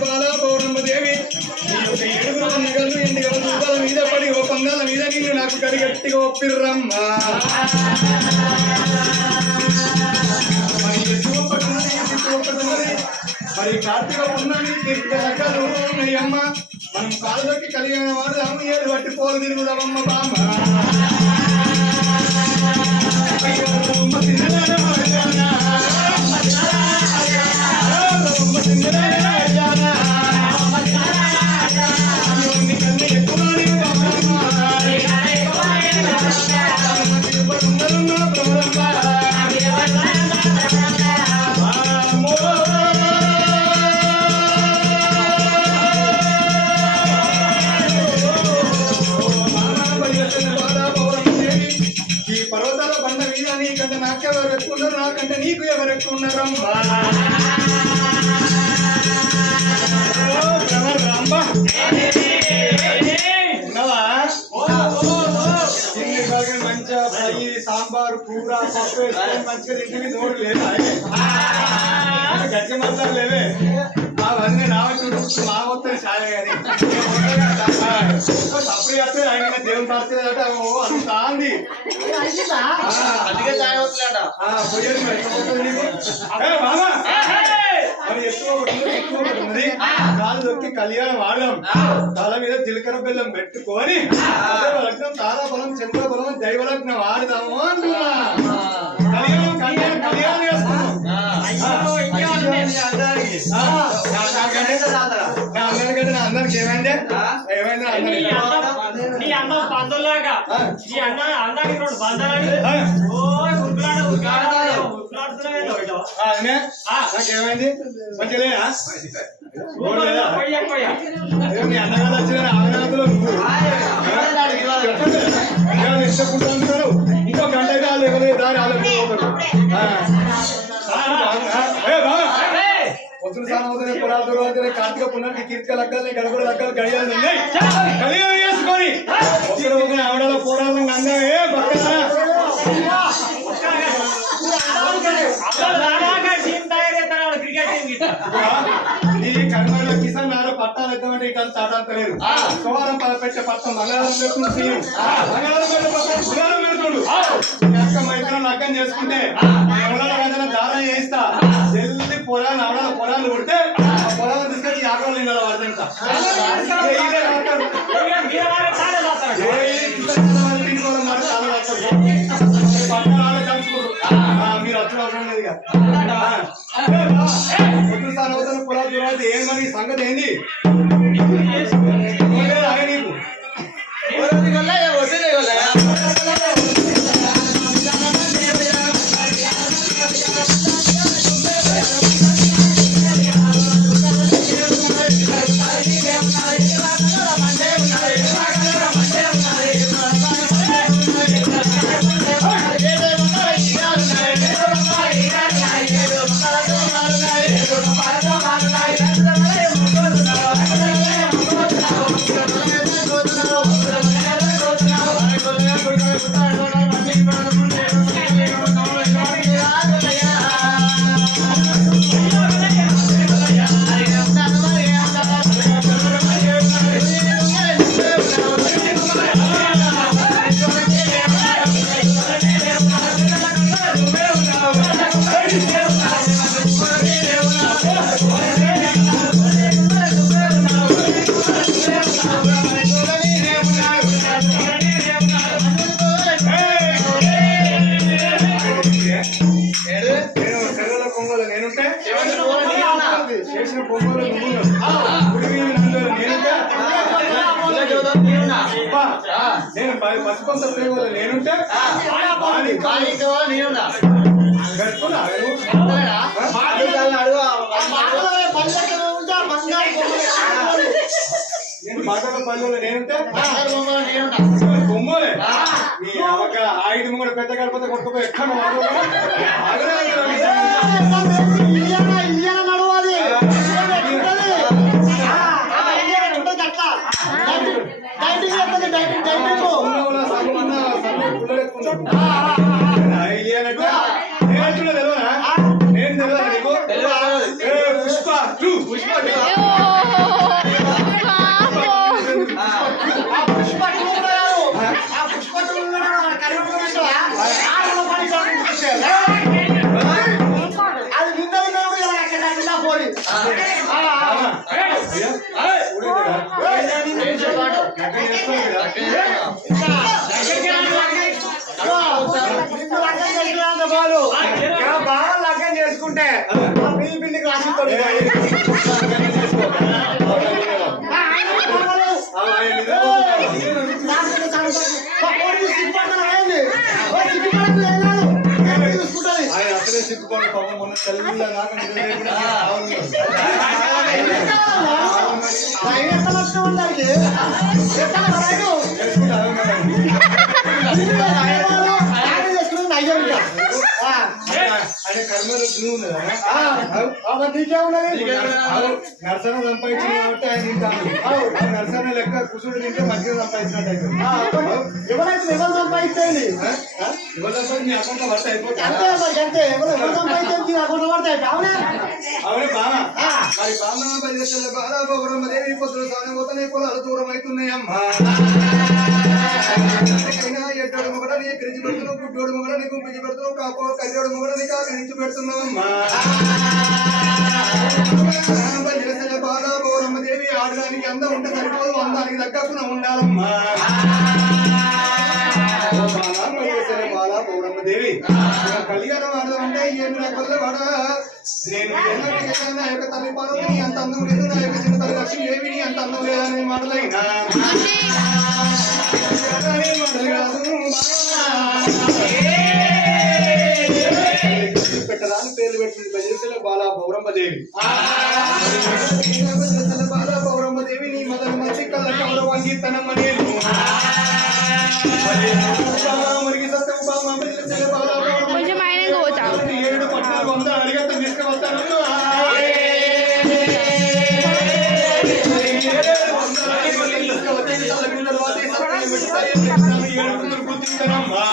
బాలా పౌర్ణమ్మ దేవి ఏడుగురు నగలు ఎండుగల దూపాల మీద పడి ఓ పందాల మీద నిన్ను నాకు కరిగట్టిగా ఒప్పిర్రమ్మా మరి కార్తీక ఉన్నది రకాలు ఉన్నాయమ్మ మనం కాళ్ళకి కలిగిన వాడు అమ్మ ఏడు బట్టి పోలు తిరుగుదామమ్మ బామ్మ నాకెవరు ఎక్కున్నారు నాకంటే నీకు ఎవరు ఎక్కువ ఉన్నారమ్మా మంచిగా ఫ్రై సాంబారు కూర పప్పు మంచిగా తింటే నోడు లేదా గట్టి మంచాలు లేవే అవన్నీ రావచ్చు మా మొత్తం చాలే కానీ తప్పుడు చేస్తే ఆయన దేవుని తాస్తే అంత అంది కాలు దొక్కి కళ్యాణం ఆడడం తల మీద జీలకర్ర బెల్లం పెట్టుకొని లగ్నం తారా బలం చంద్ర బలం దైవ లగ్నం ఆడదాము అంటున్నా కళ్యాణం కళ్యాణం కళ్యాణం చేస్తున్నాం అందరికి ఏమైంది ఏమైంది అన్న పందులాగా ఈ అన్న అన్నకి రెండు బంధాలని నాకేమైంది మంచిగా మీ అన్నగారు వచ్చిన ఆగనాథులు ఇష్టకుంటారు ఇంకో గంట అయితే వాళ్ళు ఎవరు దారి ఆలోచన పొద్దున స్నానం అవుతుంది పొలాలు దూరం అవుతుంది కార్తీక పుణ్యానికి కీర్తిక లగ్గాలని గడపడ లగ్గాలు గడియాలు ఉన్నాయి కళ్యాణం చేసుకొని ఒకరు ఆవిడలో పోరాలను అందమే ఇది కర్మలో కిసాన్ నారా పట్టాలు ఎద్దామంటే ఇక్కడ తాటాంతలేదు సోమవారం పెట్టే పట్టం మంగళవారం పెడుతుంది మంగళవారం పెట్టే పట్టం బుధవారం పెడుతుండు అక్క మా ఇద్దరు లగ్గం చేసుకుంటే దారం చేయిస్తా జల్ది పొలాలు ఆవిడ పొలాలు కొడితే పొలాలను తీసుకొచ్చి యాభై నీళ్ళ పడుతుంటా పట్టణాలు కలుసుకుంటారు మీరు అర్థం అవసరం లేదు పొద్దున స్థానం అవుతున్న పొలాలు దూరం ఏం మరి సంగతి ఏంది నీకు చేసిన పొంగలు నేను పసిపంత ప్రేమ నేనుంటే మాటల పల్లెలో నేనుంటే బొమ్మలే ఐదు ముంగడు పెద్ద గడపత కొట్టుకుపోయి ఎక్కడ అది నిన్నది మేము ఇలా ఎక్కడ పోయి బాగా లగ్గం చేసుకుంటే పిల్లి పిల్లికి రాసిస్తాడు ఆయన అసలే సిగ్గుపడి పాపం మొన్న తల్లి నాకు ఆయన కర్మలో దున్ను ఉన్నదా నర్సన సంపాదించింది కాబట్టి ఆయన తింటాను నర్సన లెక్క కుసుడు తింటే మంచిగా సంపాదించినట్టు అవుతుంది ఎవరైతే ఎవరు సంపాదించండి ఎవరు సంపాదించి మీ అకౌంట్ లో వర్త అయిపోతుంది అంతే ఎవరు సంపాదించండి అకౌంట్ పడతాయి అవునా అవునే బాగా మరి బామ్మ పరిదేశాల బాగా గౌరమ్మదేవి పొద్దులు సానబోతనే పొలాలు దూరం అవుతున్నాయమ్మా ఎడ్డోడు మొగడ నీ పిలిచి పెడుతున్నావు గుడ్డోడు మొగడ నీకు పిలిచి పెడుతున్నావు కాపో కర్రోడు మొగడ నీకు ఆకరించి పెడుతున్నావమ్మా పరిదేశాల బాగా గౌరమ్మదేవి ఆడడానికి అందం ఉంటే సరిపోదు అందానికి తగ్గకుండా ఉండాలమ్మా బాలా పౌరమ్మదేవి కళ్యాణం ఆడదామంటే ఏమి లేకపోతే వాడ నేను నా యొక్క తల్లి పార్వతి నీ అంత అందం లేదు నా యొక్క చిన్న తల్లి లక్ష్మి ఏమి నీ అంత అందం లేదని మాటలైనా పెట్టడానికి పేర్లు పెడుతుంది బజేసల బాలా పౌరమ్మదేవి బాలా పౌరమ్మదేవి నీ మదన మంచి కళ్ళ కౌరవ అంగీతనమ్మ నేను కొంచెం ఆయన పోతా 7 పట్టాలు 100 అడిగేత తీసుకువస్తాను